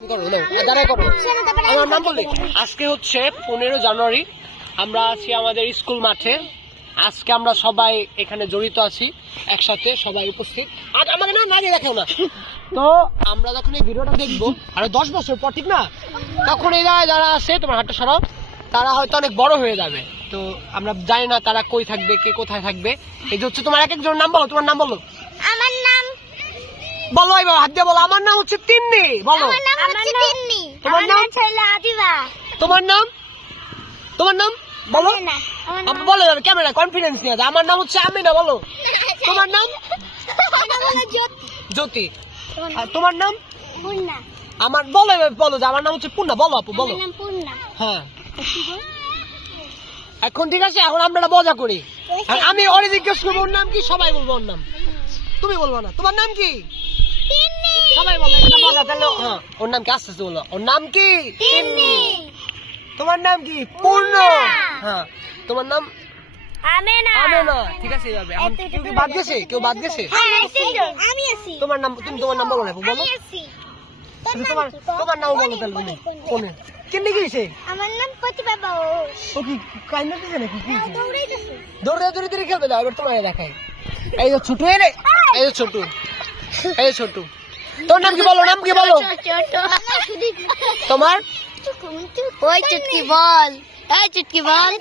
আমার নাম বলি। আজকে হচ্ছে 15 জানুয়ারি, আমরা আছি আমাদের স্কুল মাঠে। আজকে আমরা সবাই এখানে জড়িত আছি, একসাথে সবাই উপস্থিত। আর আমাকে না আগে দেখাও না তো, আমরা যখন এই ভিডিওটা দেখবো আর 10 বছর পর, ঠিক না, তখন এই জায়গায় যারা আছে, তোমার হাতটা সরাও, তারা হয়তো অনেক বড় হয়ে যাবে। তো আমরা জানি না তারা কই থাকবে, কে কোথায় থাকবে। এই যে হচ্ছে তোমার এক একজনের নাম বলো, তোমার নাম বলো। আমার নাম বলো, এবার হাত দিয়ে বলো। আমার নাম হচ্ছে তিন্নি। বলো তোমার নাম ছেলে আদিবা। তোমার নাম, তোমার নাম বলো। আমার বলো ক্যামেরা, কনফিডেন্স নিয়ে আছে। আমার নাম হচ্ছে আমিনা। বলো তোমার নাম। জ্যোতি। আর তোমার নাম পূর্ণা। আমার বলো, এবার বলো যে আমার নাম হচ্ছে পূর্ণা। বলো আপু, বলো। আমার নাম পূর্ণা। হ্যাঁ, এখন ঠিক আছে, এখন আমরা একটা মজা করি। আর আমি ওরে জিজ্ঞেস করবো ওর নাম কি, সবাই বলবো ওর নাম, তুমি বলবো না। তোমার নাম কি? তিন্নি। সবাই বলো, এটা মজা। তাহলে হ্যাঁ, ওর নাম কি? আস্তে আস্তে বলো। ওর নাম কি? তিন্নি। তোমার নাম কি? পূর্ণ। হ্যাঁ, তোমার নাম আমেনা। আমেনা। ঠিক আছে, যাবে। এখন কেউ কি বাদ গেছে? কেউ বাদ গেছে? আমি আছি। তোমার নাম, তুমি তোমার নাম বলো না, বলো। আমি আছি। তুমি তোমার নাম বলো তাহলে। তুমি কোনে কেমনে গিয়েছে? আমার নাম প্রতিভা ঘোষ। ও কি কাইন্না দিছে নাকি? কি হইছে? দৌড়াইতেছে। দৌড়ে দৌড়ে দৌড়ে খেলবে। দাও, এবার তোমায় দেখাই। এই যে ছোট রে, এই যে ছোট, এই যে ছোট। তোর নাম কি বলো, নাম কি বলো তোমার? ওই চুটকি বল, এই চুটকি বল।